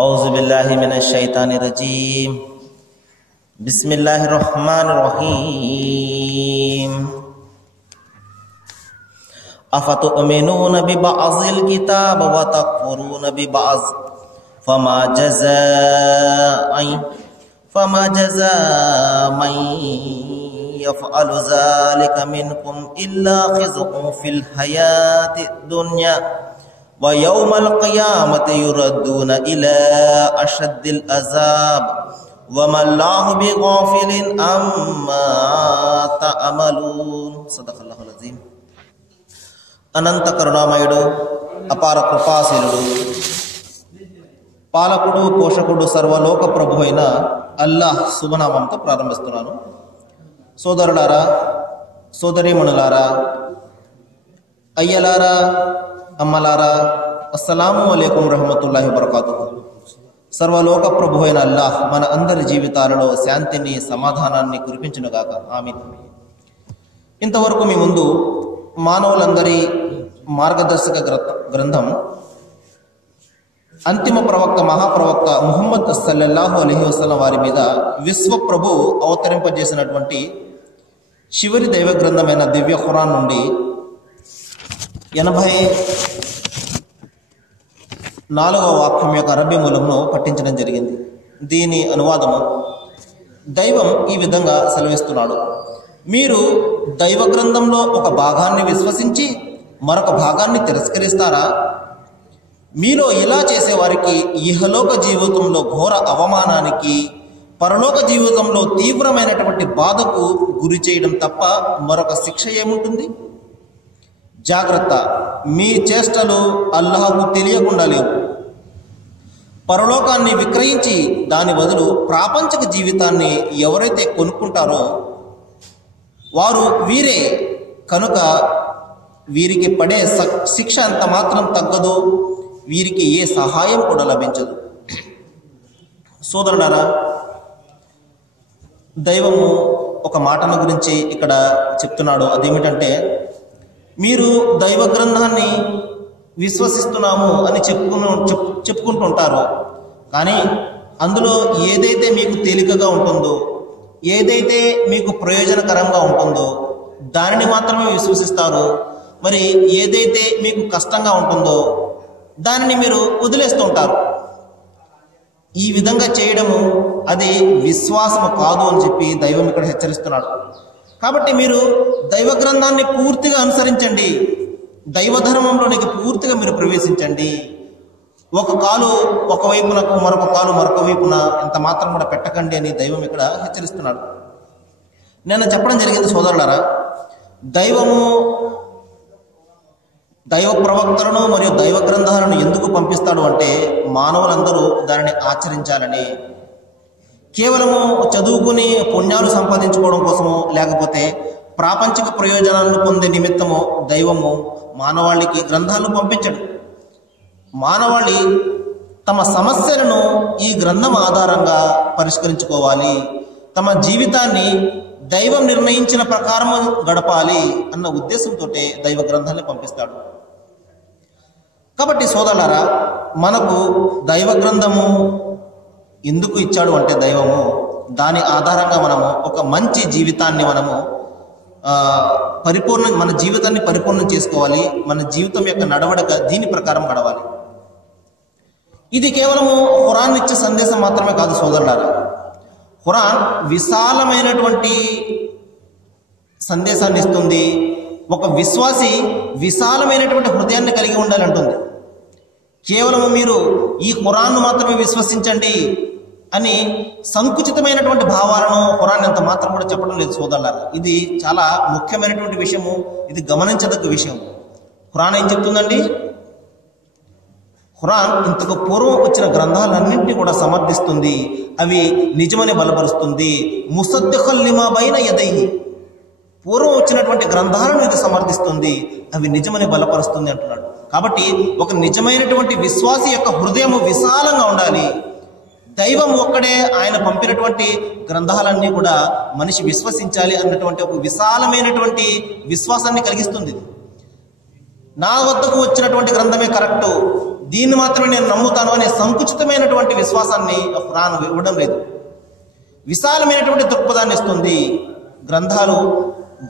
औज़ु बिल्लाहि मिनश शैतानिर रजीम। बिस्मिल्लाहिर रहमानिर रहीम। अफतुमिनून बिबअज़िल किताब व तकफुरून बिबअज़ फमा जज़ाअ मन यफ़अलु ज़ालिका मिनकुम इल्ला ख़िज़्युन फ़िल हयातिद दुन्या व यौमल क़ियामति युरद्दून इला अशद्दिल अज़ाब व मल्लाहु बिग़ाफ़िलिन अम्मा तअमलून। सदक़ल्लाहुल अज़ीम। అనంత కరుణామయుడు, అపార కృపాశీలుడు, పాలకుడు, పోషకుడు, సర్వలోక ప్రభు అయిన అల్లాహ్ శుభనామంతో ప్రారంభిస్తున్నాను. సోదరులారా, సోదరీమణులారా, అయ్యలారా, అమ్మలారా, అస్సలాము అలైకుం రహమతుల్లాహి వబరకాతుహు. సర్వలోక ప్రభు అయిన అల్లాహ్ మన అందరి జీవితాలలో శాంతిని, సమాధానాన్ని కురిపించునుగాక. ఆమీన్. ఇంతవరకు మీ ముందు మానవులందరి మార్గదర్శక గ్రంథం అంతిమ ప్రవక్త, మహాప్రవక్త ముహమ్మద్ సల్లల్లాహు అలైహి వసల్లం వారి మీద విశ్వ ప్రభు అవతరింపజేసినటువంటి చివరి దైవ గ్రంథమైన దివ్య ఖురాన్ నుండి 84వ వాక్యం యొక్క అరబ్బీ మూలంను పఠించడం జరిగింది. దీని అనువాదము: దైవం ఈ విధంగా సెలవిస్తున్నాడు, మీరు దైవ గ్రంథంలో ఒక భాగాన్ని విశ్వసించి మరొక భాగాన్ని తిరస్కరిస్తారా? మీలో ఇలా చేసేవారికి ఇహలోక జీవితంలో ఘోర అవమానానికి, పరలోక జీవితంలో తీవ్రమైనటువంటి బాధకు గురి చేయడం తప్ప మరొక శిక్ష ఏముంటుంది? జాగ్రత్త, మీ చేష్టలు అల్లాహకు తెలియకుండా లేవు. పరలోకాన్ని విక్రయించి దాని బదులు ప్రాపంచిక జీవితాన్ని ఎవరైతే కొనుక్కుంటారో వారు వీరే కనుక వీరికి పడే శిక్ష అంత మాత్రం తగ్గదు, వీరికి ఏ సహాయం కూడా లభించదు. సోదరులారా, దైవము ఒక మాటను గురించి ఇక్కడ చెప్తున్నాడు. అదేమిటంటే, మీరు దైవ గ్రంథాన్ని విశ్వసిస్తున్నాము అని చెప్పుకుంటుంటారు, కానీ అందులో ఏదైతే మీకు తేలికగా ఉంటుందో, ఏదైతే మీకు ప్రయోజనకరంగా ఉంటుందో దానిని మాత్రమే విశ్వసిస్తారు. మరి ఏదైతే మీకు కష్టంగా ఉంటుందో దానిని మీరు వదిలేస్తూ ఉంటారు. ఈ విధంగా చేయడము అది విశ్వాసము కాదు అని చెప్పి దైవం ఇక్కడ హెచ్చరిస్తున్నాడు. కాబట్టి మీరు దైవ గ్రంథాన్ని పూర్తిగా అనుసరించండి, దైవ ధర్మంలోనికి పూర్తిగా మీరు ప్రవేశించండి. ఒక కాలు ఒకవైపునకు, మరొక కాలు మరొక వైపున ఎంత మాత్రం కూడా పెట్టకండి అని దైవం ఇక్కడ హెచ్చరిస్తున్నాడు. నేను చెప్పడం జరిగింది సోదరులారా, దైవము దైవ ప్రవక్తలను మరియు దైవ గ్రంథాలను ఎందుకు పంపిస్తాడు అంటే మానవులందరూ దానిని ఆచరించాలని. కేవలము చదువుకుని పుణ్యాలు సంపాదించుకోవడం కోసమో లేకపోతే ప్రాపంచిక ప్రయోజనాలను పొందే నిమిత్తము దైవము మానవాళికి గ్రంథాలను పంపించడు. మానవాళి తమ సమస్యలను ఈ గ్రంథం ఆధారంగా పరిష్కరించుకోవాలి, తమ జీవితాన్ని దైవం నిర్ణయించిన ప్రకారం గడపాలి అన్న ఉద్దేశంతో దైవ గ్రంథాన్ని పంపిస్తాడు. కాబట్టి సోదరులారా, మనకు దైవ గ్రంథము ఎందుకు ఇచ్చాడు అంటే దైవము దాని ఆధారంగా మనము ఒక మంచి జీవితాన్ని మనము మన జీవితాన్ని పరిపూర్ణం చేసుకోవాలి. మన జీవితం యొక్క నడవడిక దీని ప్రకారం గడవాలి. ఇది కేవలము ఖురాన్ ఇచ్చే సందేశం మాత్రమే కాదు సోదరులారా, ఖురాన్ విశాలమైనటువంటి సందేశాన్ని ఇస్తుంది. ఒక విశ్వాసి విశాలమైనటువంటి హృదయాన్ని కలిగి ఉండాలంటుంది. కేవలము మీరు ఈ ఖురాన్ను మాత్రమే విశ్వసించండి అని సంకుచితమైనటువంటి భావాలను ఖురాన్ ఎంత మాత్రం కూడా చెప్పడం లేదు సోదరులారా. ఇది చాలా ముఖ్యమైనటువంటి విషయము, ఇది గమనించదగ్గ విషయం. ఖురాన్ ఏం చెప్తుందండి? ఖురాన్ ఇంతకు పూర్వం వచ్చిన గ్రంథాలన్నింటినీ కూడా సమర్థిస్తుంది, అవి నిజమని బలపరుస్తుంది. ముసద్దిఖల్ లిమా బైన యదైహి, పూర్వం వచ్చినటువంటి గ్రంథాలను ఇది సమర్థిస్తుంది, అవి నిజమని బలపరుస్తుంది అంటున్నాడు. కాబట్టి ఒక నిజమైనటువంటి విశ్వాసి యొక్క హృదయం విశాలంగా ఉండాలి. దైవం ఒక్కడే, ఆయన పంపినటువంటి గ్రంథాలన్నీ కూడా మనిషి విశ్వసించాలి అన్నటువంటి ఒక విశాలమైనటువంటి విశ్వాసాన్ని కలిగిస్తుంది. నా వద్దకు వచ్చినటువంటి గ్రంథమే కరెక్టు, దీన్ని మాత్రమే నేను నమ్ముతాను అనే సంకుచితమైనటువంటి విశ్వాసాన్ని ఖురాన్ ఇవ్వడం లేదు. విశాలమైనటువంటి దృక్పథాన్ని ఇస్తుంది. గ్రంథాలు,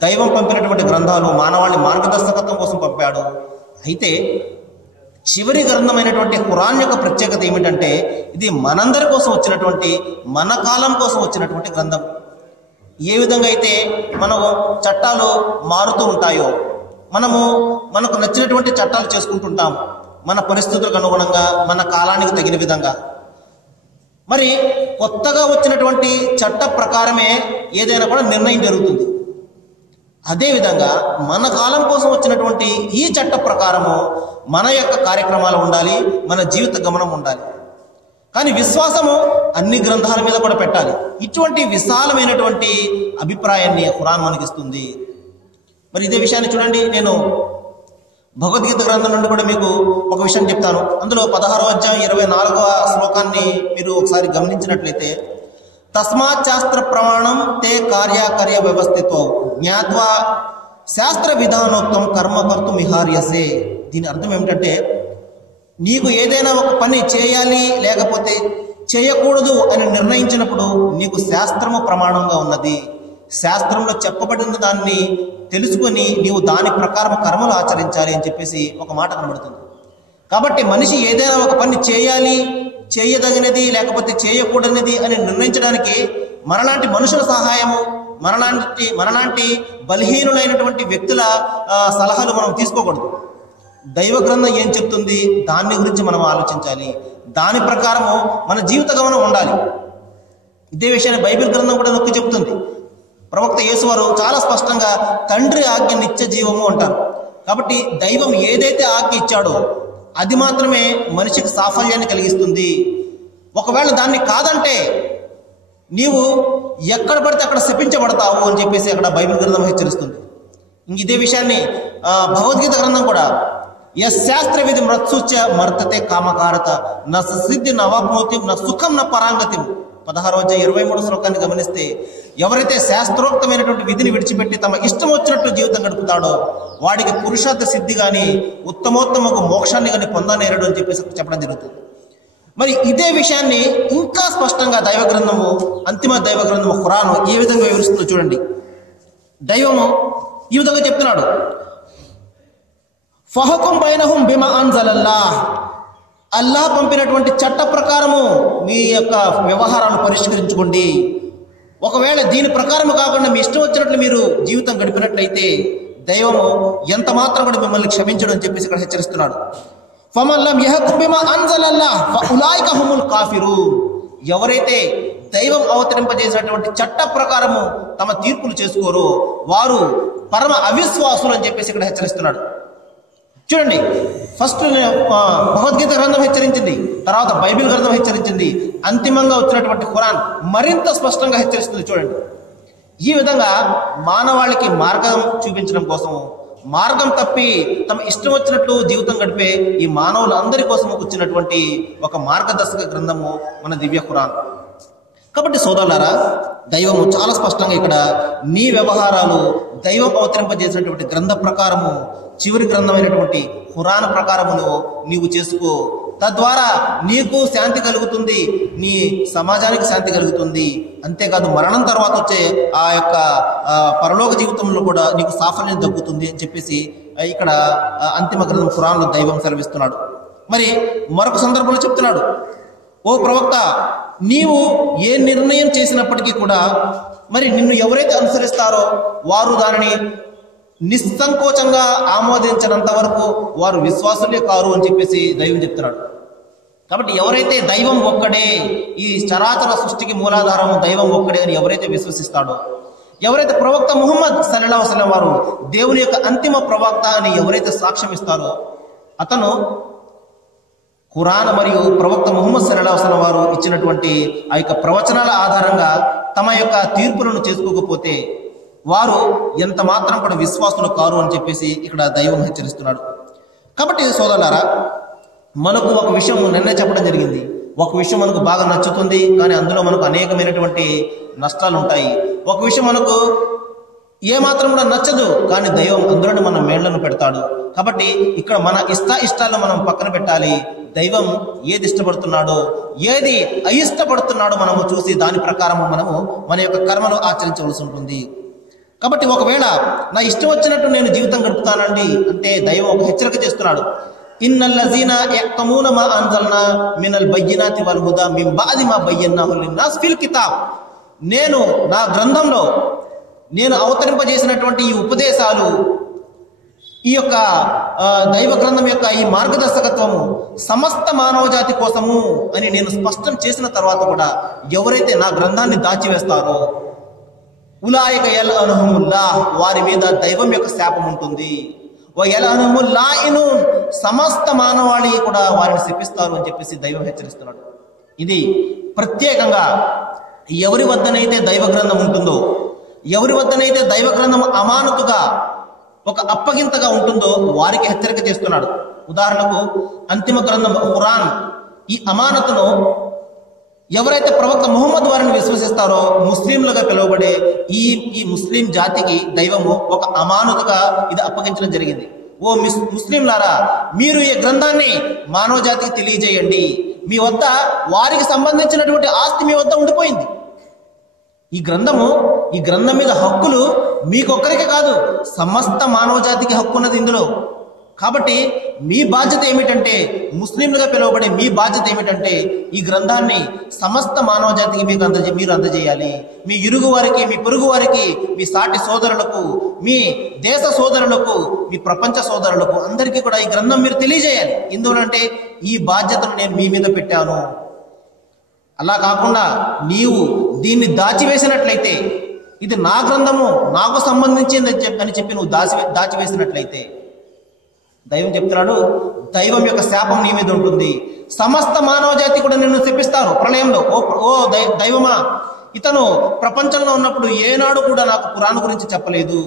దైవం పంపినటువంటి గ్రంథాలు మానవాళి మార్గదర్శకత్వం కోసం పంపాడు. అయితే చివరి గ్రంథమైనటువంటి ఖురాన్ యొక్క ప్రత్యేకత ఏమిటంటే ఇది మనందరి కోసం వచ్చినటువంటి, మన కాలం కోసం వచ్చినటువంటి గ్రంథం. ఏ విధంగా అయితే మనము చట్టాలు మారుతూ ఉంటాయో, మనకు నచ్చినటువంటి చట్టాలు చేసుకుంటుంటాం మన పరిస్థితులకు అనుగుణంగా, మన కాలానికి తగిన విధంగా. మరి కొత్తగా వచ్చినటువంటి చట్ట ప్రకారమే ఏదైనా కూడా నిర్ణయం జరుగుతుంది. అదేవిధంగా మన కాలం కోసం వచ్చినటువంటి ఈ చట్ట ప్రకారము మన యొక్క కార్యక్రమాలు ఉండాలి, మన జీవిత గమనం ఉండాలి. కానీ విశ్వాసము అన్ని గ్రంథాల మీద కూడా పెట్టాలి. ఇటువంటి విశాలమైనటువంటి అభిప్రాయాన్ని ఖురాన్ మనకిస్తుంది. మరి ఇదే విషయాన్ని చూడండి, నేను భగవద్గీత గ్రంథం నుండి కూడా మీకు ఒక విషయం చెప్తాను. అందులో 16వ అధ్యాయం 24వ శ్లోకాన్ని మీరు ఒకసారి గమనించినట్లయితే, తస్మాత్ శాస్త్ర ప్రమాణం తే కార్యాకర్య వ్యవస్థితో జ్ఞాత్వా శాస్త్ర విధానోక్తం కర్మ కర్తు మిహార్యసే. దీని అర్థం ఏమిటంటే, నీకు ఏదైనా ఒక పని చేయాలి లేకపోతే చేయకూడదు అని నిర్ణయించినప్పుడు నీకు శాస్త్రము ప్రమాణంగా ఉన్నది. శాస్త్రంలో చెప్పబడిన దాన్ని తెలుసుకొని నీవు దాని ప్రకారం కర్మలు ఆచరించాలి అని చెప్పేసి ఒక మాట కనబడుతుంది. కాబట్టి మనిషి ఏదైనా ఒక పని చేయాలి, చేయదగినది లేకపోతే చేయకూడనిది అని నిర్ణయించడానికి మనలాంటి మనుషుల సహాయము, మనలాంటి బలహీనులైనటువంటి వ్యక్తుల సలహాలు మనం తీసుకోకూడదు. దైవ గ్రంథం ఏం చెప్తుంది దాని గురించి మనం ఆలోచించాలి. దాని ప్రకారము మన జీవిత గమనం ఉండాలి. ఇదే విషయాన్ని బైబిల్ గ్రంథం కూడా నొక్కి చెప్తుంది. ప్రవక్త యేసు వారు చాలా స్పష్టంగా తండ్రి ఆజ్ఞ నిత్య జీవము అంటారు. కాబట్టి దైవం ఏదైతే ఆజ్ఞ ఇచ్చాడో అది మాత్రమే మనిషికి సాఫల్యాన్ని కలిగిస్తుంది. ఒకవేళ దాన్ని కాదంటే నీవు ఎక్కడ పడితే అక్కడ శపించబడతావు అని చెప్పేసి అక్కడ బైబిల్ గ్రంథం హెచ్చరిస్తుంది. ఇంక ఇదే విషయాన్ని భగవద్గీత గ్రంథం కూడా శాస్త్ర విధి మృత్సుచ మర్తతే కామకారత న సిద్ధి నవాప్నోతి న సుఖం న పరాంగతి 16వ అధ్యాయం 23వ శ్లోకాన్ని గమనిస్తే, ఎవరైతే శాస్త్రోక్తమైనటువంటి విధిని విడిచిపెట్టి తమ ఇష్టం వచ్చినట్టు జీవితం గడుపుతాడో వాడికి పురుషార్థ సిద్ధి కానీ ఉత్తమోత్తమకు మోక్షాన్ని కానీ పొందనేరడు అని చెప్పేసి చెప్పడం జరుగుతుంది. మరి ఇదే విషయాన్ని ఇంకా స్పష్టంగా దైవ గ్రంథము, అంతిమ దైవ గ్రంథము ఖురాను ఏ విధంగా వివరిస్తుందో చూడండి. దైవము ఈ విధంగా చెప్తున్నాడు, ఫహకుం బైనహుం బిమా అన్జలల్లాహ్, అల్లాహ్ పంపినటువంటి చట్ట ప్రకారము మీ యొక్క వ్యవహారాలు పరిష్కరించుకోండి. ఒకవేళ దీని ప్రకారము కాకుండా మీ ఇష్టం వచ్చినట్లు మీరు జీవితం గడిపినట్లయితే దైవము ఎంత మాత్రం కూడా మిమ్మల్ని క్షమించడం అని చెప్పేసి ఇక్కడ హెచ్చరిస్తున్నాడు. ఫమన్ లమ్ యహకుం బిమా అన్జలల్లాహ్ ఫఉలైక హుముల్ కాఫిరూన్, ఎవరైతే దైవం అవతరింపజేసినటువంటి చట్ట ప్రకారము తమ తీర్పులు చేసుకోరో వారు పరమ అవిశ్వాసులు అని చెప్పేసి ఇక్కడ హెచ్చరిస్తున్నాడు. చూడండి, ఫస్ట్ భగవద్గీత గ్రంథం హెచ్చరించింది, తర్వాత బైబిల్ గ్రంథం హెచ్చరించింది, అంతిమంగా వచ్చినటువంటి ఖురాన్ మరింత స్పష్టంగా హెచ్చరిస్తుంది. చూడండి, ఈ విధంగా మానవాళికి మార్గం చూపించడం కోసం, మార్గం తప్పి తమ ఇష్టం వచ్చినట్లు జీవితం గడిపే ఈ మానవులందరి కోసం వచ్చినటువంటి ఒక మార్గదర్శక గ్రంథము మన దివ్య ఖురాన్. కాబట్టి సోదరులారా, దైవము చాలా స్పష్టంగా ఇక్కడ నీ వ్యవహారాలు దైవం అవతరింపజేసినటువంటి గ్రంథ ప్రకారము, చివరి గ్రంథమైనటువంటి ఖురాన్ ప్రకారమును నీవు చేసుకో. తద్వారా నీకు శాంతి కలుగుతుంది, నీ సమాజానికి శాంతి కలుగుతుంది. అంతేకాదు మరణం తర్వాత వచ్చే ఆ యొక్క పరలోక జీవితంలో కూడా నీకు సాఫల్యం దక్కుతుంది అని చెప్పేసి ఇక్కడ అంతిమ గ్రంథం ఖురాన్లో దైవం సెలవిస్తున్నాడు. మరి మరొక సందర్భంలో చెప్తున్నాడు, ఓ ప్రవక్త, నీవు ఏ నిర్ణయం చేసినప్పటికీ కూడా మరి నిన్ను ఎవరైతే అనుసరిస్తారో వారు దానిని నిస్సంకోచంగా ఆమోదించినంత వరకు వారు విశ్వాసులే కారు అని చెప్పేసి దైవం చెప్తున్నాడు. కాబట్టి ఎవరైతే దైవం ఒక్కడే, ఈ చరాచర సృష్టికి మూలాధారము దైవం ఒక్కడే అని ఎవరైతే విశ్వసిస్తాడో, ఎవరైతే ప్రవక్త ముహమ్మద్ సల్లల్లాహు అలైహి వసల్లం వారు దేవుని యొక్క అంతిమ ప్రవక్త అని ఎవరైతే సాక్ష్యం ఇస్తారో అతను ఖురాన్ మరియు ప్రవక్త ముహమ్మద్ సల్లల్లాహు అలైహి వసల్లం వారు ఇచ్చినటువంటి ఆ యొక్క ప్రవచనాల ఆధారంగా తమ యొక్క తీర్పులను చేసుకోకపోతే వారు ఎంత మాత్రం కూడా విశ్వాసులు కారు అని చెప్పేసి ఇక్కడ దైవం హెచ్చరిస్తున్నాడు. కాబట్టి సోదరులారా, మనకు ఒక విషయం నిన్నే చెప్పడం జరిగింది. ఒక విషయం మనకు బాగా నచ్చుతుంది, కానీ అందులో మనకు అనేకమైనటువంటి నష్టాలు ఉంటాయి. ఒక విషయం మనకు ఏమాత్రం కూడా నచ్చదు, కానీ దైవం అందులోనే మన మేళ్లను పెడతాడు. కాబట్టి ఇక్కడ మన ఇష్టాలను మనం పక్కన పెట్టాలి. దైవం ఏది ఇష్టపడుతున్నాడో ఏది అయిష్టపడుతున్నాడో మనము చూసి దాని ప్రకారం మనము మన యొక్క కర్మను ఆచరించవలసి ఉంటుంది. కాబట్టి ఒకవేళ నా ఇష్టం వచ్చినట్టు నేను జీవితం గడుపుతానండి అంటే దైవం ఒక హెచ్చరిక చేస్తున్నాడు. ఇన్నల్లజీనా యక్తమూన మా అన్జల్నా మినల్ బయ్యినాతి వల్ హుదా మిన్ బాది మా బయ్యన్నాహు లిన్నాస్ ఫిల్ కితాబ్. నేను నా గ్రంథంలో నేను అవతరింపజేసినటువంటి ఈ ఉపదేశాలు, ఈ యొక్క దైవ గ్రంథం యొక్క ఈ మార్గదర్శకత్వము సమస్త మానవ జాతి కోసము అని నేను స్పష్టం చేసిన తర్వాత కూడా ఎవరైతే నా గ్రంథాన్ని దాచివేస్తారో ఉలాయిక యల్ అనుహుముల్లాహ్, వారి మీద దైవం యొక్క శాపం ఉంటుంది. యల్ అనుహుముల్లాయినూన్, సమస్త మానవాళి కూడా వారిని శపిస్తారు అని చెప్పేసి దైవం హెచ్చరిస్తున్నాడు. ఇది ప్రత్యేకంగా ఎవరి వద్దనైతే దైవ గ్రంథం ఉంటుందో, ఎవరి వద్దనైతే దైవ గ్రంథం అమానతుగా ఒక అప్పగింతగా ఉంటుందో వారికి హెచ్చరిక చేస్తున్నాడు. ఉదాహరణకు అంతిమ గ్రంథం ఖురాన్, ఈ అమానతును ఎవరైతే ప్రవక్త ముహమ్మద్ వారిని విశ్వసిస్తారో ముస్లింలుగా పిలువబడే ఈ ముస్లిం జాతికి దైవము ఒక అమానతుగా ఇది అప్పగించడం జరిగింది. ఓ ముస్లింలారా, మీరు ఈ గ్రంథాన్ని మానవ జాతికి తెలియజేయండి. మీ వద్ద వారికి సంబంధించినటువంటి ఆస్తి మీ వద్ద ఉండిపోయింది. ఈ గ్రంథం మీద హక్కులు మీకొక్కరికే కాదు, సమస్త మానవ జాతికి హక్కు ఉన్నది ఇందులో. కాబట్టి మీ బాధ్యత ఏమిటంటే, ముస్లింలుగా పిలువబడే మీ బాధ్యత ఏమిటంటే ఈ గ్రంథాన్ని సమస్త మానవ జాతికి మీరు అందజేయాలి. మీ ఇరుగు వారికి, మీ పొరుగు వారికి, మీ సాటి సోదరులకు, మీ దేశ సోదరులకు, మీ ప్రపంచ సోదరులకు అందరికీ కూడా ఈ గ్రంథం మీరు తెలియజేయాలి. ఎందుకంటే ఈ బాధ్యతను నేను మీ మీద పెట్టాను. అలా కాకుండా నీవు దీన్ని దాచివేసినట్లయితే, ఇది నా గ్రంథము, నాకు సంబంధించింది అని చెప్పి నువ్వు దాచివేసినట్లయితే దైవం చెప్తున్నాడు, దైవం యొక్క శాపం నీ మీద ఉంటుంది. సమస్త మానవ జాతి కూడా నిన్ను శపిస్తారు ప్రళయంలో. ఓ దైవమా, ఇతను ప్రపంచంలో ఉన్నప్పుడు ఏనాడు కూడా నాకు ఖురాన్ గురించి చెప్పలేదు,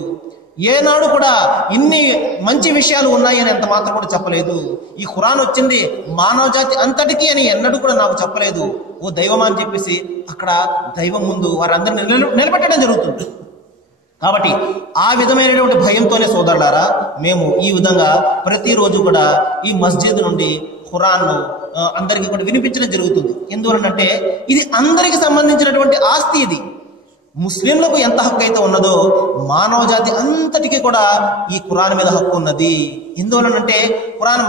ఏనాడు కూడా ఇన్ని మంచి విషయాలు ఉన్నాయి అని ఎంత మాత్రం కూడా చెప్పలేదు. ఈ ఖురాన్ వచ్చింది మానవ జాతి అంతటికీ అని ఎన్నడూ కూడా నాకు చెప్పలేదు ఓ దైవమా అని చెప్పేసి అక్కడ దైవం ముందు వారందరినీ నిలబెట్టడం జరుగుతుంది. కాబట్టి ఆ విధమైనటువంటి భయంతోనే సోదరులారా మేము ఈ విధంగా ప్రతిరోజు కూడా ఈ మస్జిద్ నుండి ఖురాన్ను అందరికీ కూడా వినిపించడం జరుగుతుంది. ఎందువలనంటే ఇది అందరికి సంబంధించినటువంటి ఆస్తి. ఇది ముస్లింలకు ఎంత హక్కు అయితే ఉన్నదో మానవ జాతి అంతటికీ కూడా ఈ ఖురాన్ మీద హక్కు ఉన్నది. ఎందువలనంటే ఖురాన్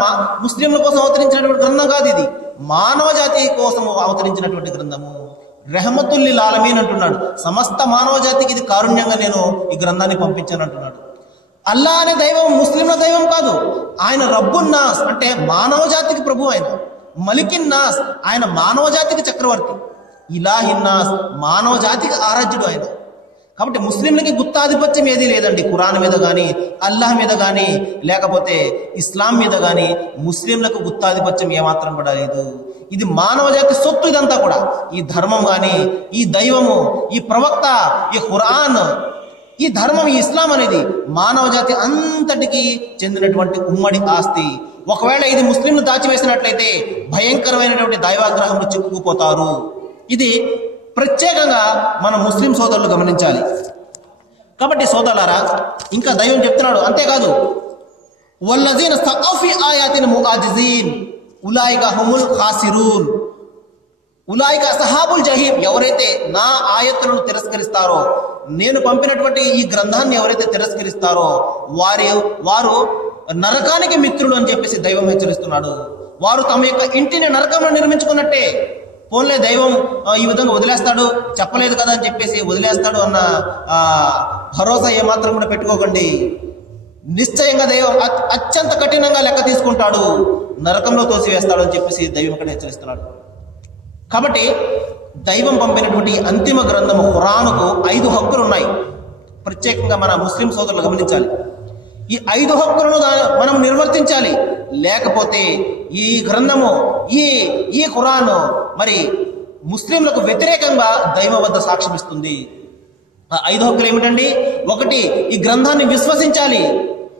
ముస్లింల కోసం అవతరించినటువంటి గ్రంథం కాదు, ఇది మానవ జాతి కోసం అవతరించినటువంటి గ్రంథము. రెహమతుల్లిల్ ఆలమీన్ అంటున్నాడు, సమస్త మానవ జాతికి ఇది కారుణ్యంగా నేను ఈ గ్రంథాన్ని పంపించాను అంటున్నాడు. అల్లా అనే దైవం ముస్లింల దైవం కాదు, ఆయన రబ్బున్నాస్ అంటే మానవ జాతికి ప్రభు, ఆయన మలికిన్నాస్ ఆయన మానవ జాతికి చక్రవర్తి, ఇలాహిన్నాస్ మానవ జాతికి ఆరాధ్యుడు ఆయన. కాబట్టి ముస్లింలకి గుత్తాధిపత్యం ఏదీ లేదండి ఖురాన్ మీద కానీ, అల్లాహ్ మీద కానీ, లేకపోతే ఇస్లాం మీద కానీ ముస్లింలకు గుత్తాధిపత్యం ఏమాత్రం కూడా లేదు. ఇది మానవ జాతి సొత్తు. ఇదంతా కూడా ఈ ధర్మం కానీ, ఈ దైవము, ఈ ప్రవక్త, ఈ ఖురాన్, ఈ ధర్మం, ఈ ఇస్లాం అనేది మానవ జాతి అంతటికి చెందినటువంటి ఉమ్మడి ఆస్తి. ఒకవేళ ఇది ముస్లింలు దాచివేసినట్లయితే భయంకరమైనటువంటి దైవాగ్రహంలో చిక్కుకుపోతారు. ఇది ప్రత్యేకంగా మన ముస్లిం సోదరులు గమనించాలి. కాబట్టి సోదరులారా, ఇంకా దైవం చెప్తున్నాడు, అంతేకాదు వల్లజీన సఅఫి ఆయాతిన ముఆజిజీన్ ఉలాయిక హుముల్ ఖాసిరూన్ ఉలాయిక అస్హాబుల్ జహీమ్. ఎవరైతే నా ఆయతులను తిరస్కరిస్తారో, నేను పంపినటువంటి ఈ గ్రంథాన్ని ఎవరైతే తిరస్కరిస్తారో వారు నరకానికి మిత్రులు అని చెప్పేసి దైవం హెచ్చరిస్తున్నాడు. వారు తమ యొక్క ఇంటిని నరకంలో నిర్మించుకున్నట్టే. పోన్లే దైవం ఈ విధంగా వదిలేస్తాడు, చెప్పలేదు కదా అని చెప్పేసి వదిలేస్తాడు అన్న భరోసా ఏమాత్రం కూడా పెట్టుకోకండి. నిశ్చయంగా దైవం అత్యంత కఠినంగా లెక్క తీసుకుంటాడు, నరకంలో తోసివేస్తాడు అని చెప్పేసి దైవం ఇక్కడ హెచ్చరిస్తున్నాడు. కాబట్టి దైవం పంపినటువంటి అంతిమ గ్రంథము ఖురానుకు 5 హక్కులు ఉన్నాయి. ప్రత్యేకంగా మన ముస్లిం సోదరులు గమనించాలి. ఈ 5 హక్కులను మనం నిర్వర్తించాలి. లేకపోతే ఈ గ్రంథము, ఈ ఖురాను మరి ముస్లింలకు వ్యతిరేకంగా దైవం వద్ద సాక్ష్యం ఇస్తుంది. ఆ 5 హక్కులు ఏమిటండి? 1, ఈ గ్రంథాన్ని విశ్వసించాలి.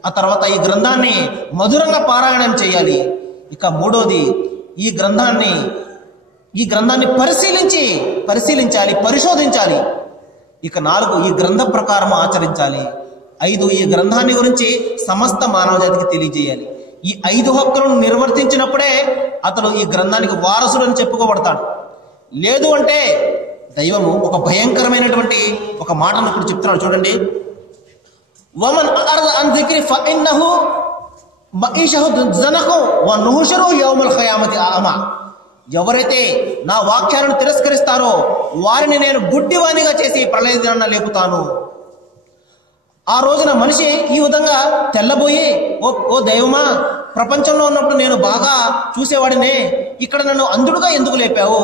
ఆ తర్వాత ఈ గ్రంథాన్ని మధురంగా పారాయణం చేయాలి. ఇక 3వది, ఈ గ్రంథాన్ని పరిశీలించాలి, పరిశోధించాలి. ఇక 4 ఈ గ్రంథం ప్రకారం ఆచరించాలి. 5 ఈ గ్రంథాన్ని గురించి సమస్త మానవ జాతికి తెలియజేయాలి. ఈ 5 హక్కులను నిర్వర్తించినప్పుడే అతడు ఈ గ్రంథానికి వారసుడు అని చెప్పుకోబడతాడు. లేదు అంటే దైవము ఒక భయంకరమైనటువంటి ఒక మాటను ఇప్పుడు చెప్తున్నాడు చూడండి. వమన్ అర్ద అన్ జిక్రి ఫఇన్నహు మఈషహు జనహు వనుహుషరు యౌమల్ ఖియామతి అమా. ఎవరైతే నా వాక్యాలను తిరస్కరిస్తారో వారిని నేను గుడ్డివానిగా చేసి ప్రళయ దినాన లేపుతాను. ఆ రోజున మనిషి ఈ విధంగా తెల్లబోయి, ఓ దైవమా, ప్రపంచంలో ఉన్నప్పుడు నేను బాగా చూసేవాడినే, ఇక్కడ నన్ను అంధుడుగా ఎందుకు లేపావు?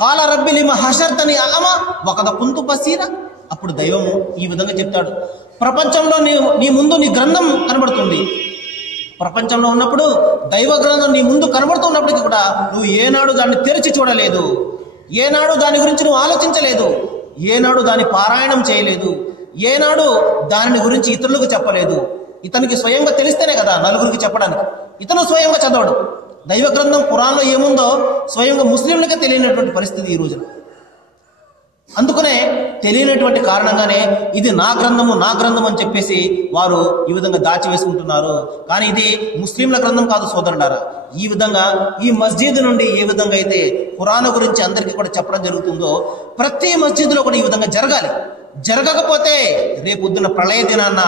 కాల రబ్బి లిమ హషర్తని అమ వకద కుంతు బసీరా. అప్పుడు దైవము ఈ విధంగా చెప్తాడు, ప్రపంచంలో నీ ముందు నీ గ్రంథం కనబడుతుంది. ప్రపంచంలో ఉన్నప్పుడు దైవ గ్రంథం నీ ముందు కనబడుతున్నప్పటికీ కూడా నువ్వు ఏనాడు దాన్ని తెరిచి చూడలేదు, ఏనాడు దాని గురించి నువ్వు ఆలోచించలేదు, ఏనాడు దాన్ని పారాయణం చేయలేదు, ఏనాడు దాని గురించి ఇతరులకు చెప్పలేదు. ఇతనికి స్వయంగా తెలిస్తేనే కదా నలుగురికి చెప్పడానికి. ఇతను స్వయంగా చదవడు. దైవ గ్రంథం ఖురాన్లో ఏముందో స్వయంగా ముస్లింలకే తెలియనటువంటి పరిస్థితి ఈ రోజున. అందుకనే తెలియనటువంటి కారణంగానే ఇది నా గ్రంథం అని చెప్పేసి వారు ఈ విధంగా దాచివేసుకుంటున్నారు. కానీ ఇది ముస్లింల గ్రంథం కాదు సోదరులారా. ఈ విధంగా ఈ మస్జిద్ నుండి ఏ విధంగా అయితే ఖురాన్ గురించి అందరికీ కూడా చెప్పడం జరుగుతుందో ప్రతి మస్జిద్లో కూడా ఈ విధంగా జరగాలి. జరగకపోతే రేపొద్దున ప్రళయ దినాన్న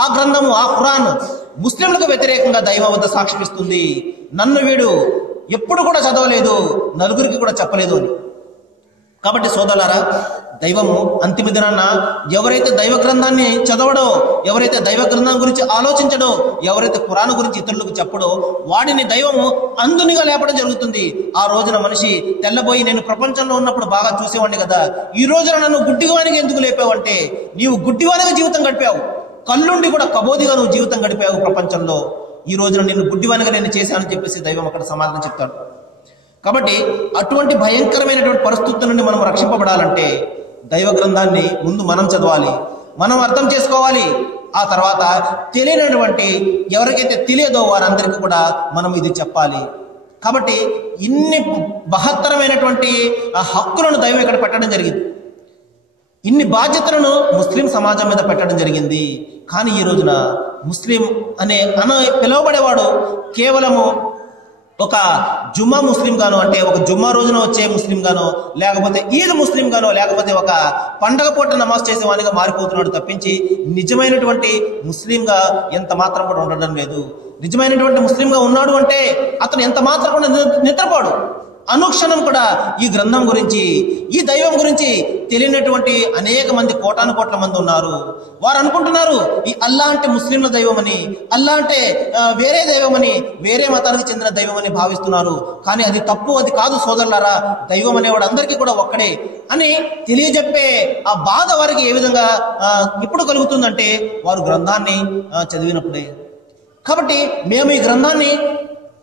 ఆ గ్రంథము, ఆ ఖురాన్ ముస్లింలకు వ్యతిరేకంగా దైవం వద్ద సాక్ష్యమిస్తుంది, నన్ను వీడు ఎప్పుడు కూడా చదవలేదు, నలుగురికి కూడా చెప్పలేదు అని. కాబట్టి సోదరులారా, దైవము అంతిమ దినాన్న ఎవరైతే దైవ గ్రంథాన్ని చదవడో, ఎవరైతే దైవ గ్రంథం గురించి ఆలోచించడో, ఎవరైతే ఖురాన్ గురించి ఇతరులకు చెప్పడో వాడిని దైవము అంధునిగా లేపడం జరుగుతుంది. ఆ రోజున మనిషి తెల్లబోయి, నేను ప్రపంచంలో ఉన్నప్పుడు బాగా చూసేవాడిని కదా, ఈ రోజున నన్ను గుడ్డివానికి ఎందుకు లేపావు అంటే నీవు గుడ్డివానిగా జీవితం గడిపావు, కళ్ళుండి కూడా కబోదిగా నువ్వు జీవితం గడిపావు ప్రపంచంలో. ఈ రోజున నిన్ను గుడ్డివానిగా నేను చేశానని చెప్పేసి దైవం అక్కడ సమాధానం చెప్తాడు. కాబట్టి అటువంటి భయంకరమైనటువంటి పరిస్థితుల నుండి మనం రక్షింపబడాలంటే దైవ గ్రంథాన్ని ముందు మనం చదవాలి, మనం అర్థం చేసుకోవాలి. ఆ తర్వాత తెలియనటువంటి ఎవరికైతే తెలియదో వారందరికీ కూడా మనం ఇది చెప్పాలి. కాబట్టి ఇన్ని మహత్తరమైనటువంటి హక్కులను దైవం ఇక్కడ పెట్టడం జరిగింది. ఇన్ని బాధ్యతలను ముస్లిం సమాజం మీద పెట్టడం జరిగింది. కానీ ఈ రోజున ముస్లిం అనే పిలువబడేవాడు కేవలము ఒక జుమ్మా ముస్లిం గానో, అంటే ఒక జుమ్మా రోజున వచ్చే ముస్లిం గానో, లేకపోతే ఈద్ ముస్లిం గానో, లేకపోతే ఒక పండగ పూట నమాజ్ చేసేవానిగా మారిపోతున్నాడు తప్పించి నిజమైనటువంటి ముస్లింగా ఎంత మాత్రం కూడా ఉండడం లేదు. నిజమైనటువంటి ముస్లింగా ఉన్నాడు అంటే అతను ఎంత మాత్రం కూడా నిద్రపోడు. అనుక్షణం కూడా ఈ గ్రంథం గురించి, ఈ దైవం గురించి తెలియనటువంటి అనేక మంది కోటాను కోట్ల మంది ఉన్నారు. వారు అనుకుంటున్నారు ఈ అల్లా అంటే ముస్లింల దైవం అని, అల్లా అంటే వేరే దైవం అని, వేరే మతానికి చెందిన దైవం అని భావిస్తున్నారు. కానీ అది తప్పు, అది కాదు సోదరులారా. దైవం అనేవాడు అందరికీ కూడా ఒక్కడే అని తెలియజెప్పే ఆ బాధ వారికి ఏ విధంగా ఇప్పుడు కలుగుతుందంటే వారు గ్రంథాన్ని చదివినప్పుడే. కాబట్టి మేము ఈ గ్రంథాన్ని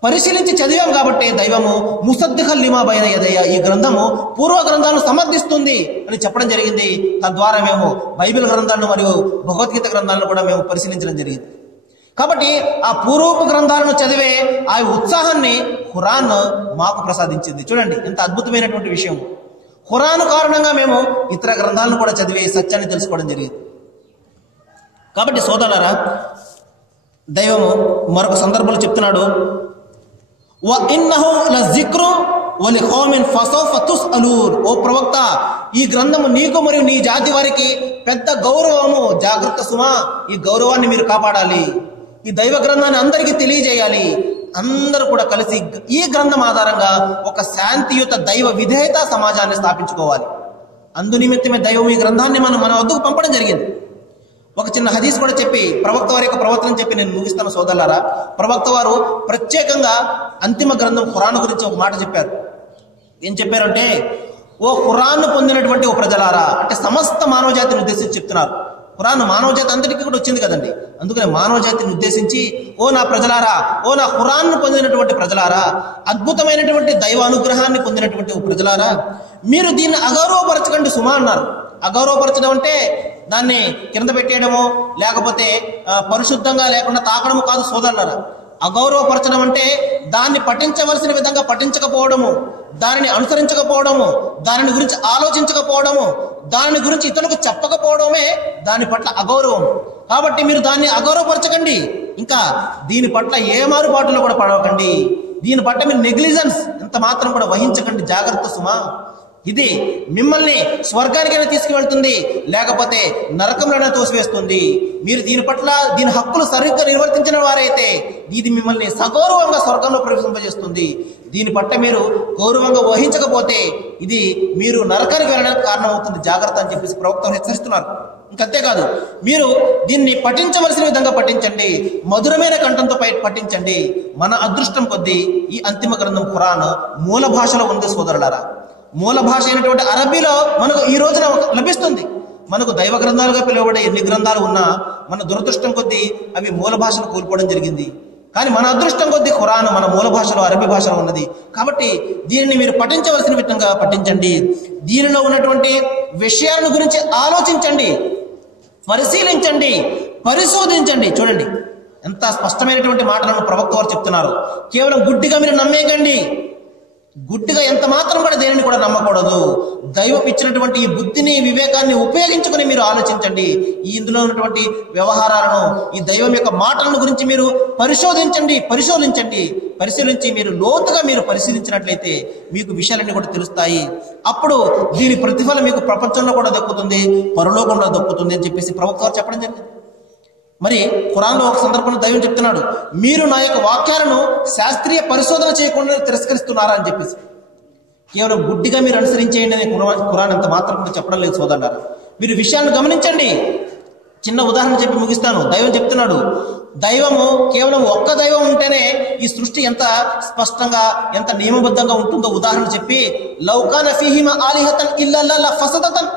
పరిశీలించి చదివాం కాబట్టి దైవము ముసద్దిఖల్ లిమా బైన యదయ్య, ఈ గ్రంథము పూర్వ గ్రంథాలను సమర్థిస్తుంది అని చెప్పడం జరిగింది. తద్వారా మేము బైబిల్ గ్రంథాలను మరియు భగవద్గీత గ్రంథాలను కూడా మేము పరిశీలించడం జరిగింది. కాబట్టి ఆ పూర్వపు గ్రంథాలను చదివే ఆ ఉత్సాహాన్ని ఖురాన్ మాకు ప్రసాదించింది. చూడండి ఎంత అద్భుతమైనటువంటి విషయం. ఖురాన్ కారణంగా మేము ఇతర గ్రంథాలను కూడా చదివే సత్యాన్ని తెలుసుకోవడం జరిగింది. కాబట్టి సోదరులారా, దైవము మరొక సందర్భంలో చెప్తున్నాడు, ఓ ప్రవక్త, ఈ గ్రంథము నీకు మరియు నీ జాతి వారికి పెద్ద గౌరవము, జాగ్రత్త సుమా, ఈ గౌరవాన్ని మీరు కాపాడాలి. ఈ దైవ గ్రంథాన్ని అందరికీ తెలియజేయాలి. అందరూ కూడా కలిసి ఈ గ్రంథం ఆధారంగా ఒక శాంతియుత దైవ విధేయత సమాజాన్ని స్థాపించుకోవాలి. అందునిమిత్తమే దైవం ఈ గ్రంథాన్ని మన వద్దకు పంపడం జరిగింది. ఒక చిన్న హదీస్ కూడా చెప్పి ప్రవక్త వారి యొక్క ప్రవర్తన చెప్పి నేను ముగిస్తాను సోదరులారా. ప్రవక్త వారు ప్రత్యేకంగా అంతిమ గ్రంథం ఖురాన్ గురించి ఒక మాట చెప్పారు. ఏం చెప్పారంటే, ఓ ఖురాన్ పొందినటువంటి ఓ ప్రజలారా, అంటే సమస్త మానవ జాతిని ఉద్దేశించి చెప్తున్నారు. ఖురాన్ మానవ జాతి అందరికీ కూడా వచ్చింది కదండి. అందుకనే మానవ జాతిని ఉద్దేశించి, ఓ నా ప్రజలారా, ఓ నా ఖురాన్ పొందినటువంటి ప్రజలారా, అద్భుతమైనటువంటి దైవ అనుగ్రహాన్ని పొందినటువంటి ఓ ప్రజలారా, మీరు దీన్ని అగౌరవపరచకండి సుమా అన్నారు. అగౌరవపరచడం అంటే దాన్ని కింద పెట్టేయడము, లేకపోతే పరిశుద్ధంగా లేకుండా తాకడము కాదు సోదరులారా. అగౌరవపరచడం అంటే దాన్ని పఠించవలసిన విధంగా పఠించకపోవడము, దానిని అనుసరించకపోవడము, దానిని గురించి ఆలోచించకపోవడము, దాని గురించి ఇతరులకు చెప్పకపోవడమే దాని పట్ల అగౌరవం. కాబట్టి మీరు దాన్ని అగౌరవపరచకండి. ఇంకా దీని పట్ల ఏ మారుబాటులో కూడా పడవకండి. దీని పట్ల మీరు నెగ్లిజెన్స్ ఎంత మాత్రం కూడా వహించకండి. జాగ్రత్త సుమా. ఇది మిమ్మల్ని స్వర్గానికైనా తీసుకువెళ్తుంది, లేకపోతే నరకంలోనే తోసివేస్తుంది. మీరు దీని పట్ల దీని హక్కులు సరిగ్గా నిర్వర్తించిన వారైతే ఇది మిమ్మల్ని సగౌరవంగా స్వర్గంలో ప్రవేశింపజేస్తుంది. దీని పట్ల మీరు గౌరవంగా వహించకపోతే ఇది మీరు నరకానికి వెళ్ళడానికి కారణం అవుతుంది. జాగ్రత్త అని చెప్పేసి ప్రవక్త హెచ్చరిస్తున్నారు. ఇంకంతేకాదు, మీరు దీన్ని పఠించవలసిన విధంగా పఠించండి, మధురమైన కంఠంతో పఠించండి. మన అదృష్టం కొద్దీ ఈ అంతిమ గ్రంథం ఖురాన్ మూల భాషలో ఉంది సోదరులారా. మూల భాష అయినటువంటి అరబీలో మనకు ఈ రోజున లభిస్తుంది. మనకు దైవ గ్రంథాలుగా పిలువబడే ఎన్ని గ్రంథాలు ఉన్నా మన దురదృష్టం కొద్దీ అవి మూల భాషను కోల్పోవడం జరిగింది. కానీ మన అదృష్టం కొద్దీ ఖురాన్ మన మూల భాషలో అరబీ భాషలో ఉన్నది. కాబట్టి దీనిని మీరు పఠించవలసిన విధంగా పఠించండి. దీనిలో ఉన్నటువంటి విషయాలను గురించి ఆలోచించండి, పరిశీలించండి, పరిశోధించండి. చూడండి ఎంత స్పష్టమైనటువంటి మాటలను ప్రవక్త వారు చెప్తున్నారు. కేవలం గుడ్డిగా మీరు నమ్మేయకండి. గుడ్డిగా ఎంత మాత్రం కూడా దేనిని కూడా నమ్మకూడదు. దైవం ఇచ్చినటువంటి ఈ బుద్ధిని, వివేకాన్ని ఉపయోగించుకుని మీరు ఆలోచించండి. ఈ ఇందులో ఉన్నటువంటి వ్యవహారాలను, ఈ దైవం యొక్క మాటలను గురించి మీరు పరిశీలించి మీరు లోతుగా మీరు పరిశీలించినట్లయితే మీకు విషయాలన్నీ కూడా తెలుస్తాయి. అప్పుడు దీని ప్రతిఫలం మీకు ప్రపంచంలో కూడా దక్కుతుంది, పరలోకంలో దక్కుతుంది అని చెప్పేసి ప్రవక్త వారు చెప్పడం జరిగింది. మరి ఖురాన్లో ఒక సందర్భంలో దైవం చెప్తున్నాడు, మీరు నా యొక్క వాక్యాలను శాస్త్రీయ పరిశోధన చేయకుండా తిరస్కరిస్తున్నారా అని చెప్పేసి. కేవలం గుడ్డిగా మీరు అనుసరించేయండి అని ఖురాన్ అంత మాత్రం కూడా చెప్పడం లేదు సోదరులారా. మీరు విషయాన్ని గమనించండి. చిన్న ఉదాహరణ చెప్పి ముగిస్తాను. దైవం చెప్తున్నాడు, దైవము కేవలం ఒక్క దైవం ఉంటేనే ఈ సృష్టి ఎంత స్పష్టంగా, ఎంత నియమబద్ధంగా ఉంటుందో ఉదాహరణ చెప్పి, లౌకాన ఫీహిమ ఆలిహతన్ ఇల్లల్లా ఫసదతన్,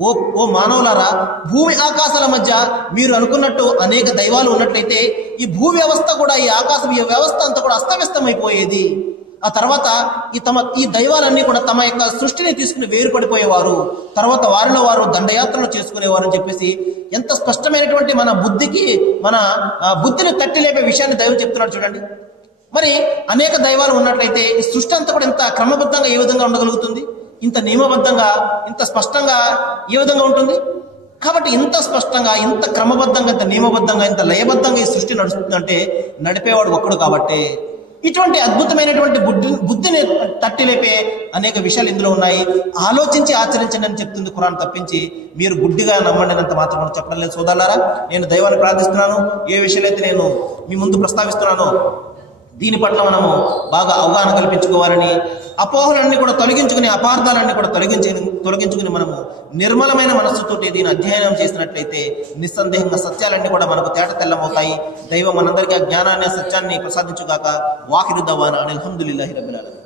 ఓ మానవులారా, భూమి ఆకాశాల మధ్య మీరు అనుకున్నట్టు అనేక దైవాలు ఉన్నట్లయితే ఈ భూ వ్యవస్థ కూడా, ఈ ఆకాశం ఈ వ్యవస్థ అంతా కూడా అస్తవ్యస్తమైపోయేది. ఆ తర్వాత ఈ దైవాలన్నీ కూడా తమ యొక్క సృష్టిని తీసుకుని వేరుపడిపోయేవారు, తర్వాత వారిలో వారు దండయాత్రలు చేసుకునేవారు అని చెప్పేసి ఎంత స్పష్టమైనటువంటి మన బుద్ధిని తట్టి లేపే విషయాన్ని దైవం చెప్తున్నాడు చూడండి. మరి అనేక దైవాలు ఉన్నట్లయితే ఈ సృష్టి అంతా కూడా ఇంత క్రమబద్ధంగా ఏ విధంగా ఉండగలుగుతుంది? ఇంత నియమబద్ధంగా, ఇంత స్పష్టంగా ఏ విధంగా ఉంటుంది? కాబట్టి ఇంత స్పష్టంగా, ఇంత క్రమబద్ధంగా, ఇంత నియమబద్ధంగా, ఇంత లయబద్ధంగా ఈ సృష్టి నడుస్తుందంటే నడిపేవాడు ఒక్కడు కాబట్టి. ఇటువంటి అద్భుతమైనటువంటి బుద్ధిని తట్టిలేపే అనేక విషయాలు ఇందులో ఉన్నాయి. ఆలోచించి ఆచరించండి అని చెప్తుంది ఖురాన్ తప్పించి మీరు గుడ్డిగా నమ్మండినంత మాత్రం చెప్పడం లేదు సోదరులారా. నేను దైవాన్ని ప్రార్థిస్తున్నాను. ఏ విషయాలైతే నేను మీ ముందు ప్రస్తావిస్తున్నానో దీని పట్ల మనము బాగా అవగాహన కల్పించుకోవాలని, అపోహలన్నీ కూడా తొలగించుకుని, అపార్థాలన్నీ కూడా తొలగించుకుని మనము నిర్మలమైన మనస్సుతోటి దీన్ని అధ్యయనం చేసినట్లయితే నిస్సందేహంగా సత్యాలన్నీ కూడా మనకు తేట తెల్లమవుతాయి. దైవం మనందరికీ ఆ జ్ఞానాన్ని, సత్యాన్ని ప్రసాదించుగాక. వాహిరు దవానా అల్హమ్దులిల్లాహి రబ్బిల్ ఆలమీన్.